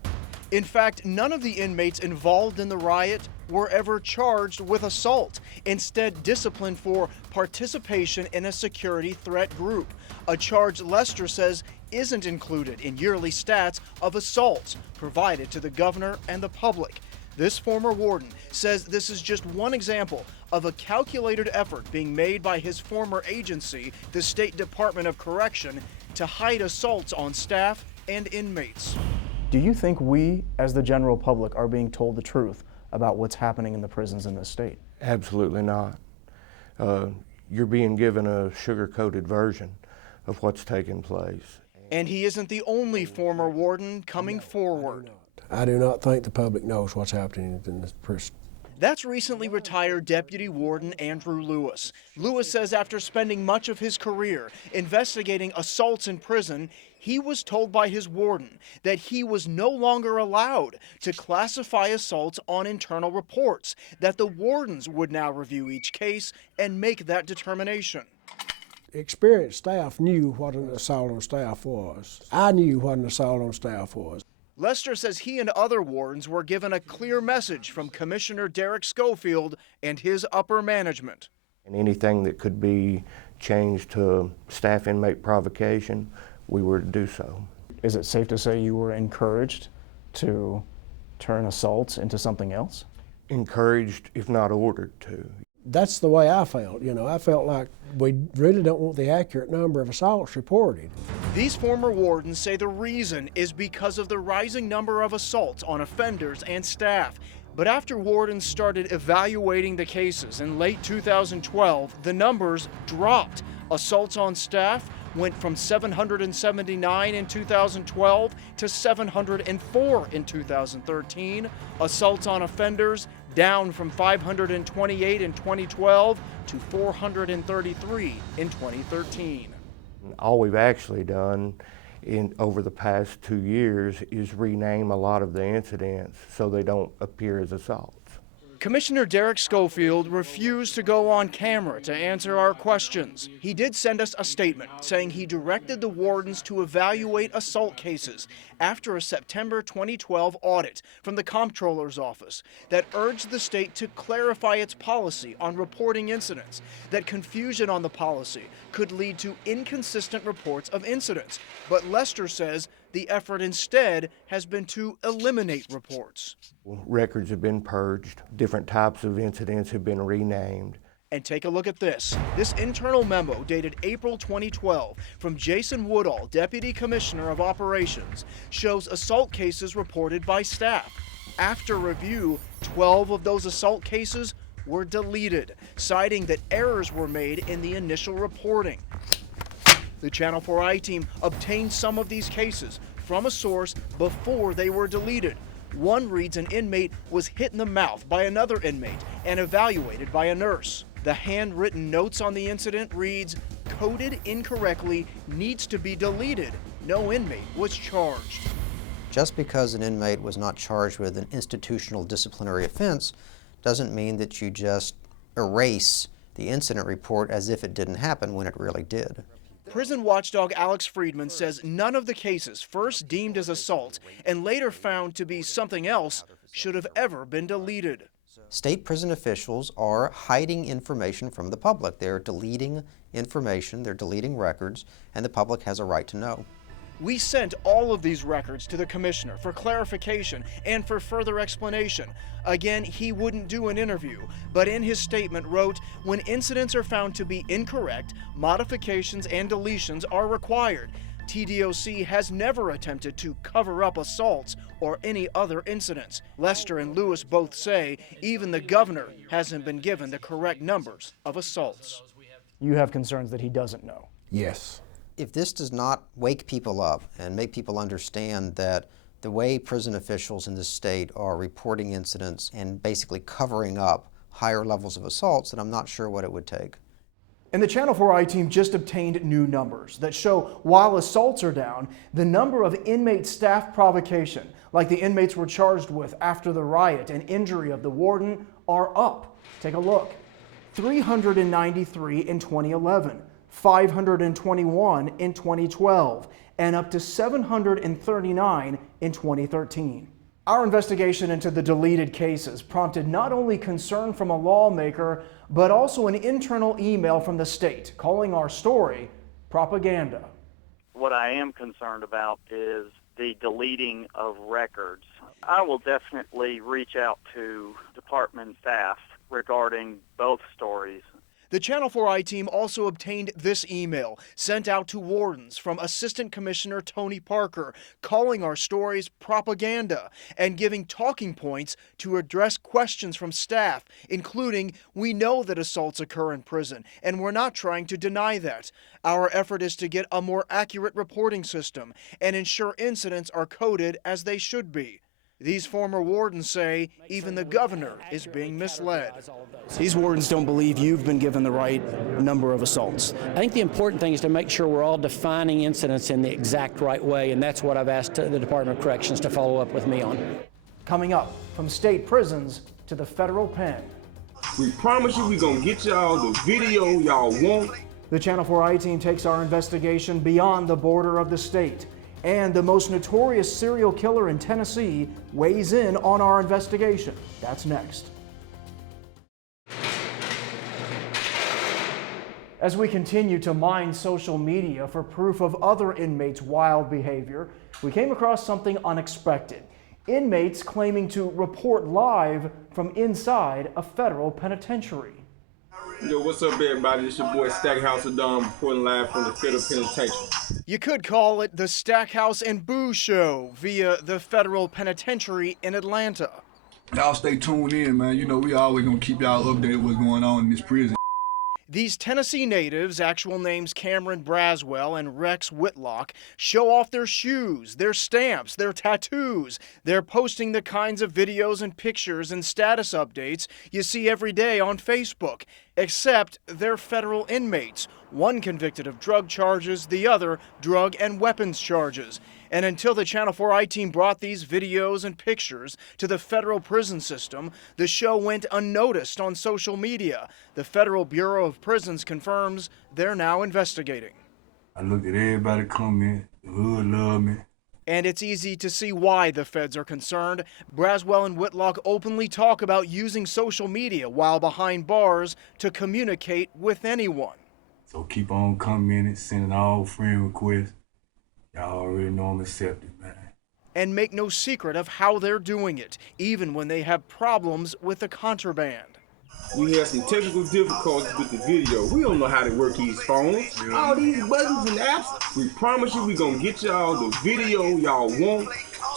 In fact, none of the inmates involved in the riot were ever charged with assault, instead disciplined for participation in a security threat group, a charge Lester says isn't included in yearly stats of assaults provided to the governor and the public. This former warden says this is just one example of a calculated effort being made by his former agency, the State Department of Correction, to hide assaults on staff and inmates. Do you think we, as the general public, are being told the truth about what's happening in the prisons in this state? Absolutely not. You're being given a sugar-coated version of what's taking place. And he isn't the only former warden coming forward. I do not think the public knows what's happening in this prison. That's recently retired Deputy Warden Andrew Lewis. Lewis says after spending much of his career investigating assaults in prison, he was told by his warden that he was no longer allowed to classify assaults on internal reports, that the wardens would now review each case and make that determination. Experienced staff knew what an assault on staff was. I knew what an assault on staff was. Lester says he and other wardens were given a clear message from Commissioner Derek Schofield and his upper management. And anything that could be changed to staff inmate provocation, we were to do so. Is it safe to say you were encouraged to turn assaults into something else? Encouraged, if not ordered to. That's the way I felt. I felt like we really don't want the accurate number of assaults reported. These former wardens say the reason is because of the rising number of assaults on offenders and staff. But after wardens started evaluating the cases in late 2012, the numbers dropped. Assaults on staff went from 779 in 2012 to 704 in 2013. Assaults on offenders down from 528 in 2012 to 433 in 2013. All we've actually done over the past 2 years is rename a lot of the incidents so they don't appear as assaults. Commissioner Derek Schofield refused to go on camera to answer our questions. He did send us a statement saying he directed the wardens to evaluate assault cases after a September 2012 audit from the Comptroller's Office that urged the state to clarify its policy on reporting incidents, that confusion on the policy could lead to inconsistent reports of incidents. But Lester says the effort instead has been to eliminate reports. Records have been purged, different types of incidents have been renamed. And take a look at this. This internal memo dated April 2012 from Jason Woodall, Deputy Commissioner of Operations, shows assault cases reported by staff. After review, 12 of those assault cases were deleted, citing that errors were made in the initial reporting. The Channel 4 I-team obtained some of these cases from a source before they were deleted. One reads an inmate was hit in the mouth by another inmate and evaluated by a nurse. The handwritten notes on the incident reads, "Coded incorrectly, needs to be deleted. No inmate was charged." Just because an inmate was not charged with an institutional disciplinary offense doesn't mean that you just erase the incident report as if it didn't happen when it really did. Prison watchdog Alex Friedman says none of the cases first deemed as assault and later found to be something else should have ever been deleted. State prison officials are hiding information from the public. They're deleting information, they're deleting records, and the public has a right to know. We sent all of these records to the commissioner for clarification and for further explanation. Again, he wouldn't do an interview, but in his statement wrote, when incidents are found to be incorrect, modifications and deletions are required. TDOC has never attempted to cover up assaults or any other incidents. Lester and Lewis both say even the governor hasn't been given the correct numbers of assaults. You have concerns that he doesn't know? Yes. If this does not wake people up and make people understand that the way prison officials in this state are reporting incidents and basically covering up higher levels of assaults, then I'm not sure what it would take. And the Channel 4i team just obtained new numbers that show while assaults are down, the number of inmate staff provocation, like the inmates were charged with after the riot and injury of the warden, are up. Take a look. 393 in 2011. 521 in 2012, and up to 739 in 2013. Our investigation into the deleted cases prompted not only concern from a lawmaker, but also an internal email from the state calling our story propaganda. What I am concerned about is the deleting of records. I will definitely reach out to department staff regarding both stories. The Channel 4i team also obtained this email sent out to wardens from Assistant Commissioner Tony Parker calling our stories propaganda and giving talking points to address questions from staff, including, we know that assaults occur in prison and we're not trying to deny that. Our effort is to get a more accurate reporting system and ensure incidents are coded as they should be. These former wardens say even the governor is being misled. These wardens don't believe you've been given the right number of assaults. I think the important thing is to make sure we're all defining incidents in the exact right way, and that's what I've asked the Department of Corrections to follow up with me on. Coming up, from state prisons to the federal pen. We promise you we're going to get y'all the video y'all want. The Channel 4i team takes our investigation beyond the border of the state. And the most notorious serial killer in Tennessee weighs in on our investigation. That's next. As we continue to mine social media for proof of other inmates' wild behavior, we came across something unexpected. Inmates claiming to report live from inside a federal penitentiary. Yo, what's up, everybody? It's your boy Stackhouse of Dawn reporting live from the federal penitentiary. You could call it the Stackhouse and Boo Show via the federal penitentiary in Atlanta. Y'all stay tuned in, man. You know, we always gonna keep y'all updated what's going on in this prison. These Tennessee natives, actual names Cameron Braswell and Rex Whitlock, show off their shoes, their stamps, their tattoos. They're posting the kinds of videos and pictures and status updates you see every day on Facebook, except they're federal inmates, one convicted of drug charges, the other drug and weapons charges. And until the Channel 4i team brought these videos and pictures to the federal prison system, the show went unnoticed on social media. The Federal Bureau of Prisons confirms they're now investigating. I looked at everybody comment, the hood love me. And it's easy to see why the feds are concerned. Braswell and Whitlock openly talk about using social media while behind bars to communicate with anyone. So keep on commenting, sending all friend requests. Y'all already know I'm accepted, man. And make no secret of how they're doing it, even when they have problems with the contraband. We have some technical difficulties with the video. We don't know how to work these phones. All these buttons and apps. We promise you we're going to get y'all the video y'all want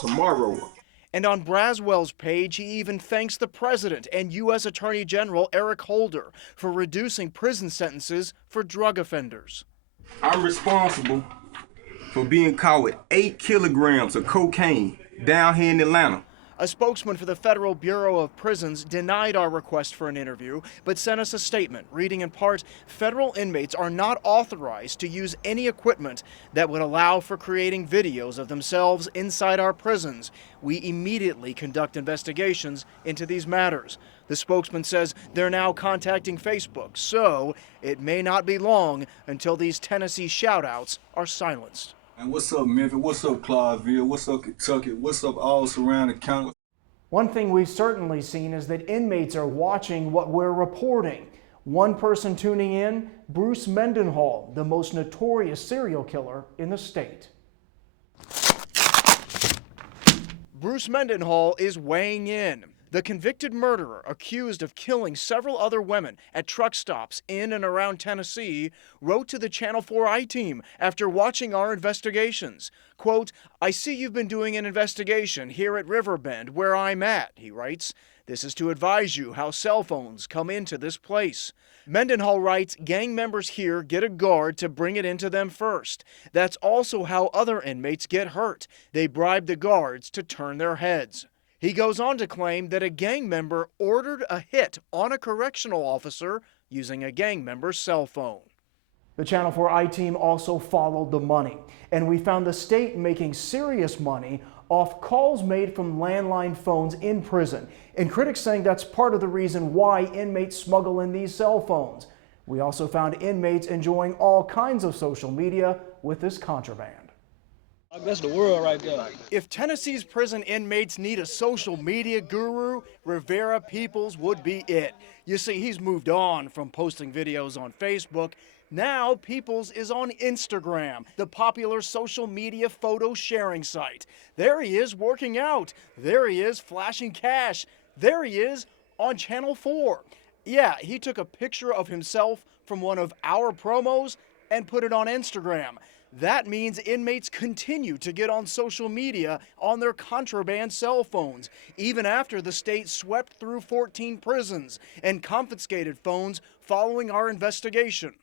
tomorrow. And on Braswell's page, he even thanks the president and U.S. Attorney General Eric Holder for reducing prison sentences for drug offenders. I'm responsible for being caught with 8 kilograms of cocaine down here in Atlanta. A spokesman for the Federal Bureau of Prisons denied our request for an interview, but sent us a statement reading in part, federal inmates are not authorized to use any equipment that would allow for creating videos of themselves inside our prisons. We immediately conduct investigations into these matters. The spokesman says they're now contacting Facebook, so it may not be long until these Tennessee shout-outs are silenced. And what's up, Memphis? What's up, Clarksville? What's up, Kentucky? What's up, all surrounding counties? One thing we've certainly seen is that inmates are watching what we're reporting. One person tuning in, Bruce Mendenhall, the most notorious serial killer in the state. Bruce Mendenhall is weighing in. The convicted murderer, accused of killing several other women at truck stops in and around Tennessee, wrote to the Channel 4 I-Team after watching our investigations. Quote, "I see you've been doing an investigation here at Riverbend, where I'm at," he writes. "This is to advise you how cell phones come into this place." Mendenhall writes, gang members here get a guard to bring it into them first. That's also how other inmates get hurt. They bribe the guards to turn their heads. He goes on to claim that a gang member ordered a hit on a correctional officer using a gang member's cell phone. The Channel 4 I-Team also followed the money, and we found the state making serious money off calls made from landline phones in prison, and critics saying that's part of the reason why inmates smuggle in these cell phones. We also found inmates enjoying all kinds of social media with this contraband. That's the world right there. If Tennessee's prison inmates need a social media guru, Rivera Peoples would be it. You see, he's moved on from posting videos on Facebook. Now Peoples is on Instagram, the popular social media photo sharing site. There he is working out. There he is flashing cash. There he is on Channel 4. Yeah, he took a picture of himself from one of our promos and put it on Instagram. That means inmates continue to get on social media on their contraband cell phones, even after the state swept through 14 prisons and confiscated phones following our investigation.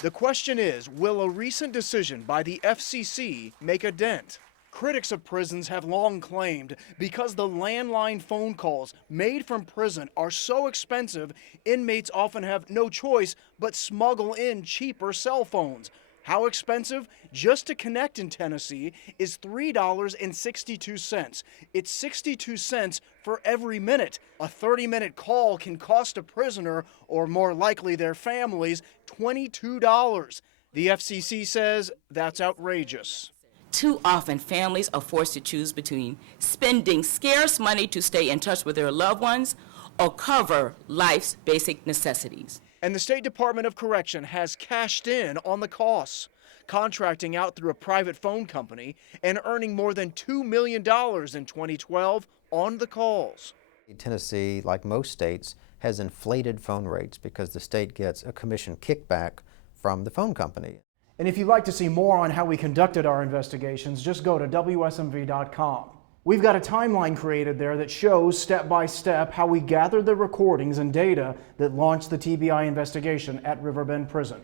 The question is, will a recent decision by the FCC make a dent? Critics of prisons have long claimed because the landline phone calls made from prison are so expensive, inmates often have no choice but smuggle in cheaper cell phones. How expensive? Just to connect in Tennessee is $3.62. It's 62 cents for every minute. A 30-minute call can cost a prisoner, or more likely their families, $22. The FCC says that's outrageous. Too often, families are forced to choose between spending scarce money to stay in touch with their loved ones or cover life's basic necessities. And the State Department of Correction has cashed in on the costs, contracting out through a private phone company and earning more than $2 million in 2012 on the calls. Tennessee, like most states, has inflated phone rates because the state gets a commission kickback from the phone company. And if you'd like to see more on how we conducted our investigations, just go to WSMV.com. We've got a timeline created there that shows step by step how we gathered the recordings and data that launched the TBI investigation at Riverbend Prison.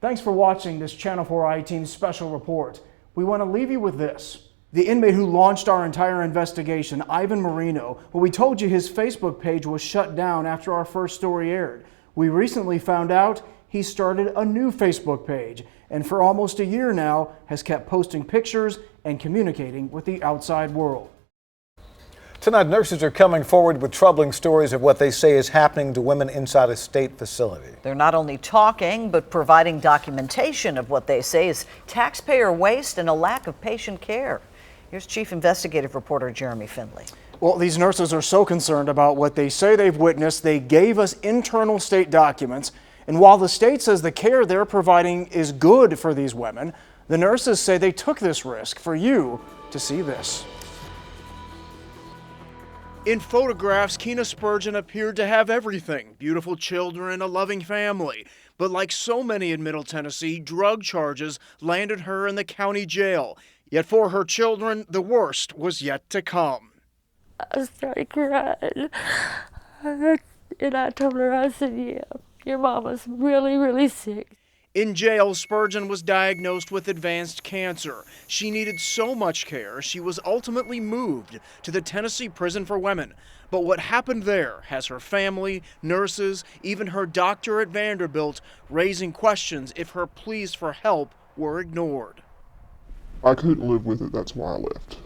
Thanks for watching this Channel 4 I-Team special report. We want to leave you with this. The inmate who launched our entire investigation, Ivan Marino, well, we told you his Facebook page was shut down after our first story aired. We recently found out he started a new Facebook page, and for almost a year now has kept posting pictures and communicating with the outside world. Tonight, nurses are coming forward with troubling stories of what they say is happening to women inside a state facility. They're not only talking, but providing documentation of what they say is taxpayer waste and a lack of patient care. Here's Chief Investigative Reporter Jeremy Finley. Well, these nurses are so concerned about what they say they've witnessed, they gave us internal state documents. And while the state says the care they're providing is good for these women, the nurses say they took this risk for you to see this. In photographs, Keena Spurgeon appeared to have everything: beautiful children, a loving family. But like so many in Middle Tennessee, drug charges landed her in the county jail. Yet for her children, the worst was yet to come. I started crying. And I told her, I said, yeah, your mama's really, really sick. In jail, Spurgeon was diagnosed with advanced cancer. She needed so much care, she was ultimately moved to the Tennessee Prison for Women. But what happened there has her family, nurses, even her doctor at Vanderbilt raising questions if her pleas for help were ignored. I couldn't live with it, that's why I left.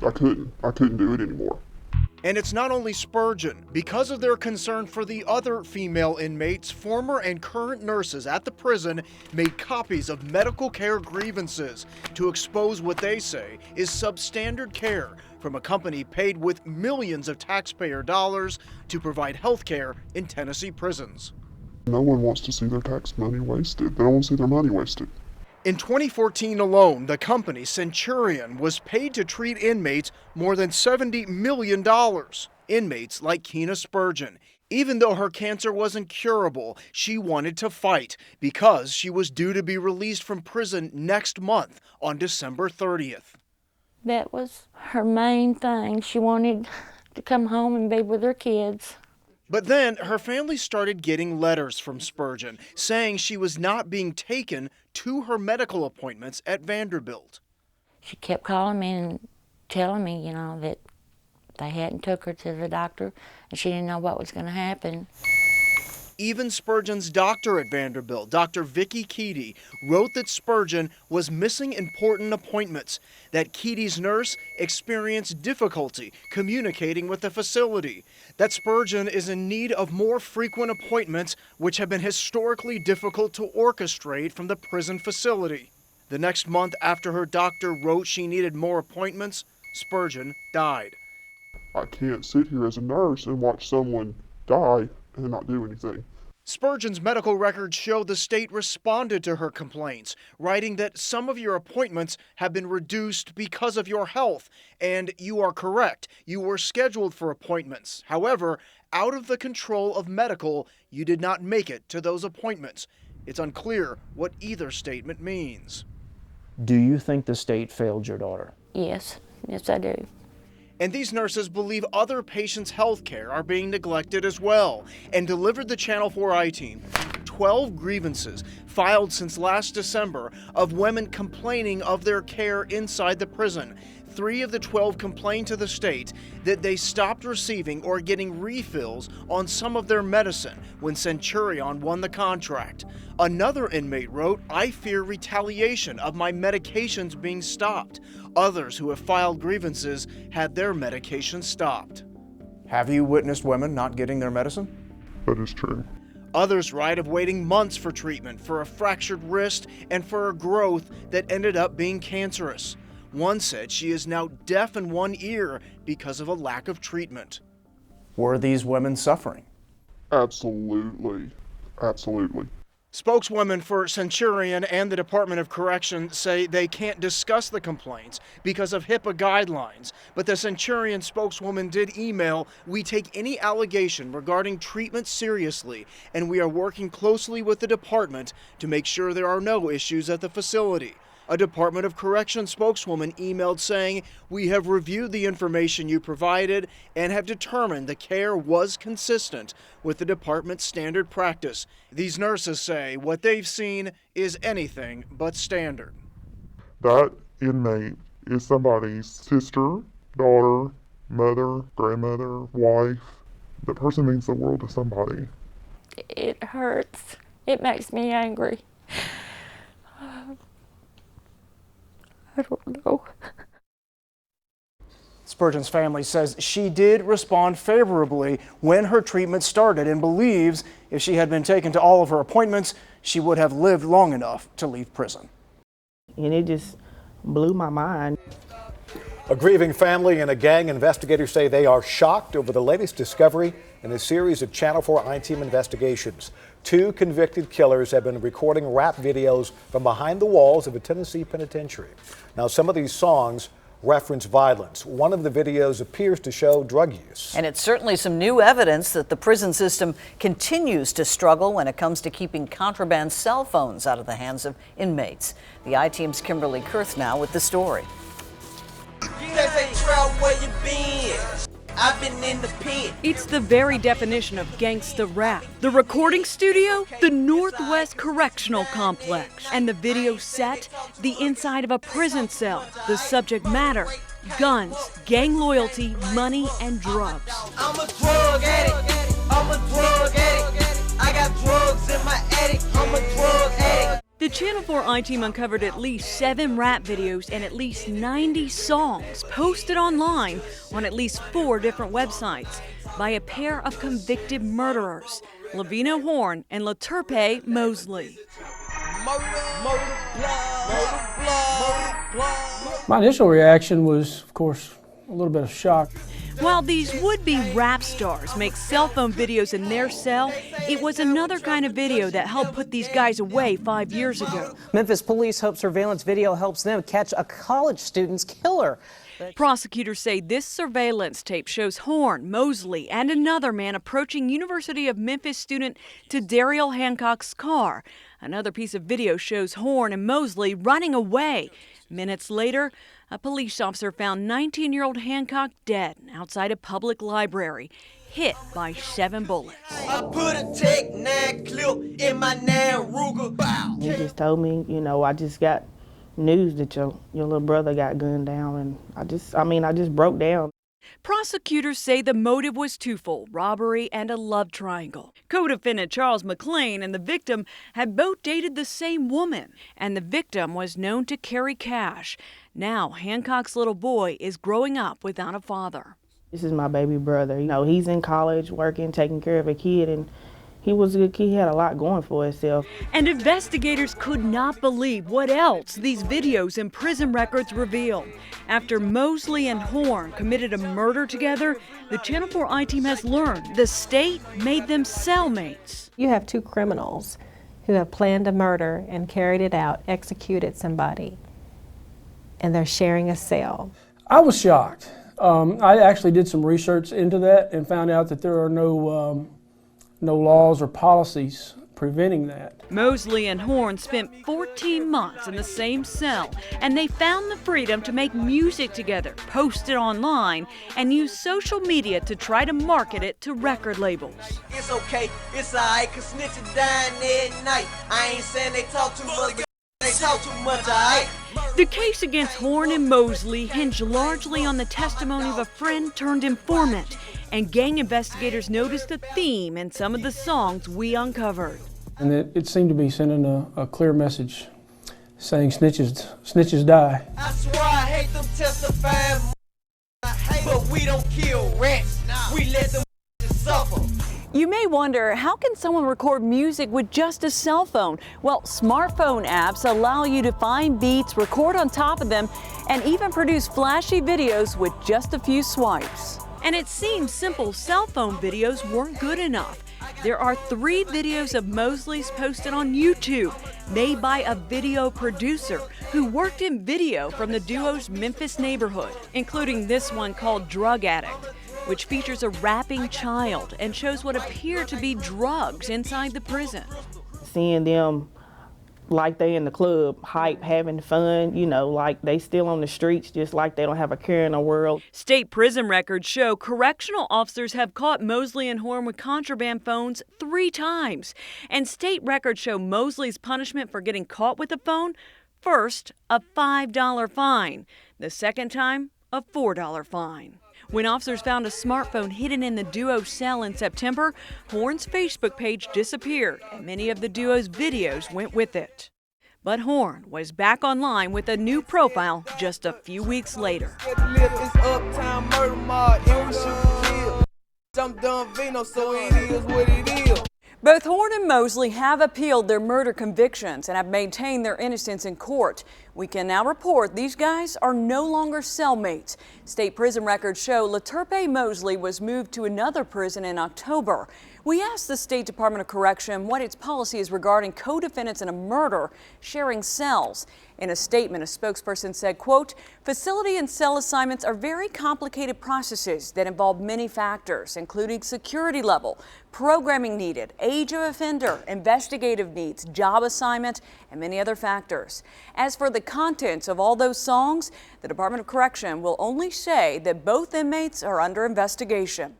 I couldn't do it anymore. And it's not only Spurgeon. Because of their concern for the other female inmates, former and current nurses at the prison made copies of medical care grievances to expose what they say is substandard care from a company paid with millions of taxpayer dollars to provide health care in Tennessee prisons. No one wants to see their tax money wasted. They don't want to see their money wasted. In 2014 alone, the company Centurion was paid to treat inmates more than $70 million. Inmates like Keena Spurgeon. Even though her cancer wasn't curable, she wanted to fight because she was due to be released from prison next month on December 30th. That was her main thing. She wanted to come home and be with her kids. But then her family started getting letters from Spurgeon saying she was not being taken to her medical appointments at Vanderbilt. She kept calling me and telling me, that they hadn't took her to the doctor and she didn't know what was going to happen. Even Spurgeon's doctor at Vanderbilt, Dr. Vicki Keedy, wrote that Spurgeon was missing important appointments, that Keedy's nurse experienced difficulty communicating with the facility, that Spurgeon is in need of more frequent appointments, which have been historically difficult to orchestrate from the prison facility. The next month after her doctor wrote she needed more appointments, Spurgeon died. I can't sit here as a nurse and watch someone die and not do anything. Spurgeon's medical records show the state responded to her complaints, writing that some of your appointments have been reduced because of your health, and you are correct, you were scheduled for appointments. However, out of the control of medical, you did not make it to those appointments. It's unclear what either statement means. Do you think the state failed your daughter? Yes, I do. And these nurses believe other patients' health care are being neglected as well, and delivered the Channel 4 I-Team 12 grievances filed since last December of women complaining of their care inside the prison. 3 of the 12 complained to the state that they stopped receiving or getting refills on some of their medicine when Centurion won the contract. Another inmate wrote, "I fear retaliation of my medications being stopped." Others who have filed grievances had their medications stopped. Have you witnessed women not getting their medicine? That is true. Others write of waiting months for treatment for a fractured wrist and for a growth that ended up being cancerous. One said she is now deaf in one ear because of a lack of treatment. Were these women suffering? Absolutely. Absolutely. Spokeswomen for Centurion and the Department of Corrections say they can't discuss the complaints because of HIPAA guidelines, but the Centurion spokeswoman did email, "We take any allegation regarding treatment seriously, and we are working closely with the department to make sure there are no issues at the facility." A Department of Corrections spokeswoman emailed saying, "We have reviewed the information you provided and have determined the care was consistent with the department's standard practice." These nurses say what they've seen is anything but standard. That inmate is somebody's sister, daughter, mother, grandmother, wife. That person means the world to somebody. It hurts. It makes me angry. I don't know. Spurgeon's family says she did respond favorably when her treatment started and believes if she had been taken to all of her appointments, she would have lived long enough to leave prison. And it just blew my mind. A grieving family and a gang investigators say they are shocked over the latest discovery in a series of Channel 4 I-Team investigations. 2 convicted killers have been recording rap videos from behind the walls of a Tennessee penitentiary. Now, some of these songs reference violence. One of the videos appears to show drug use. And it's certainly some new evidence that the prison system continues to struggle when it comes to keeping contraband cell phones out of the hands of inmates. The I-Team's Kimberly Kurth now with the story. I've been in the pit. It's the very definition of gangsta rap. The recording studio, the Northwest Correctional Complex. And the video set, the inside of a prison cell. The subject matter, guns, gang loyalty, money, and drugs. I'm a drug addict. I'm a drug addict. I got drugs in my attic. I'm a drug addict. The Channel 4 I-Team uncovered at least 7 rap videos and at least 90 songs posted online on at least 4 different websites by a pair of convicted murderers, Lavino Horn and Laterpe Mosley. My initial reaction was, of course, a little bit of shock. While these would-be rap stars make cell phone videos in their cell, it was another kind of video that helped put these guys away 5 years ago. Memphis police hope surveillance video helps them catch a college student's killer. Prosecutors say this surveillance tape shows Horn, Mosley, and another man approaching University of Memphis student Daryl Hancock's car. Another piece of video shows Horn and Mosley running away. Minutes later, a police officer found 19-year-old Hancock dead outside a public library, hit by 7 bullets. I put a Tech 9 clip in my 9 Ruger. Bow. He just told me, you know, I just got news that your little brother got gunned down, and I just broke down. Prosecutors say the motive was twofold, robbery and a love triangle. Co-defendant Charles McLean and the victim had both dated the same woman, and the victim was known to carry cash. Now, Hancock's little boy is growing up without a father. This is my baby brother. You know, he's in college, working, taking care of a kid, and he was a good kid. He had a lot going for himself. And investigators could not believe what else these videos and prison records revealed. After Mosley and Horn committed a murder together, the Channel 4 I-Team has learned the state made them cellmates. You have 2 criminals who have planned a murder and carried it out, executed somebody, and they're sharing a cell. I was shocked. I actually did some research into that and found out that there are no laws or policies preventing that. Mosley and Horn spent 14 months in the same cell, and they found the freedom to make music together, post it online, and use social media to try to market it to record labels. It's okay, it's alright, cause snitches dying at night. I ain't saying they talk too much, they talk too much, alright? The case against Horn and Mosley hinged largely on the testimony of a friend turned informant, and gang investigators noticed a theme in some of the songs we uncovered. And it seemed to be sending a clear message saying snitches die. I swear I hate them testifying, but we don't kill rats. We let them suffer. You may wonder, how can someone record music with just a cell phone? Well, smartphone apps allow you to find beats, record on top of them, and even produce flashy videos with just a few swipes. And it seems simple cell phone videos weren't good enough. There are 3 videos of Mosley's posted on YouTube, made by a video producer who worked in video from the duo's Memphis neighborhood, including this one called Drug Addict, which features a rapping child and shows what appear to be drugs inside the prison. Seeing them like they in the club, hype, having fun, you know, like they still on the streets, just like they don't have a care in the world. State prison records show correctional officers have caught Mosley and Horn with contraband phones 3 times. And state records show Mosley's punishment for getting caught with a phone, first, a $5 fine. The second time, a $4 fine. When officers found a smartphone hidden in the duo's cell in September, Horn's Facebook page disappeared, and many of the duo's videos went with it. But Horn was back online with a new profile just a few weeks later. Both Horn and Mosley have appealed their murder convictions and have maintained their innocence in court. We can now report these guys are no longer cellmates. State prison records show Laterpe Mosley was moved to another prison in October. We asked the State Department of Correction what its policy is regarding co-defendants in a murder sharing cells. In a statement, a spokesperson said, quote, "Facility and cell assignments are very complicated processes that involve many factors, including security level, programming needed, age of offender, investigative needs, job assignment, and many other factors. As for the contents of all those songs, the Department of Correction will only say that both inmates are under investigation.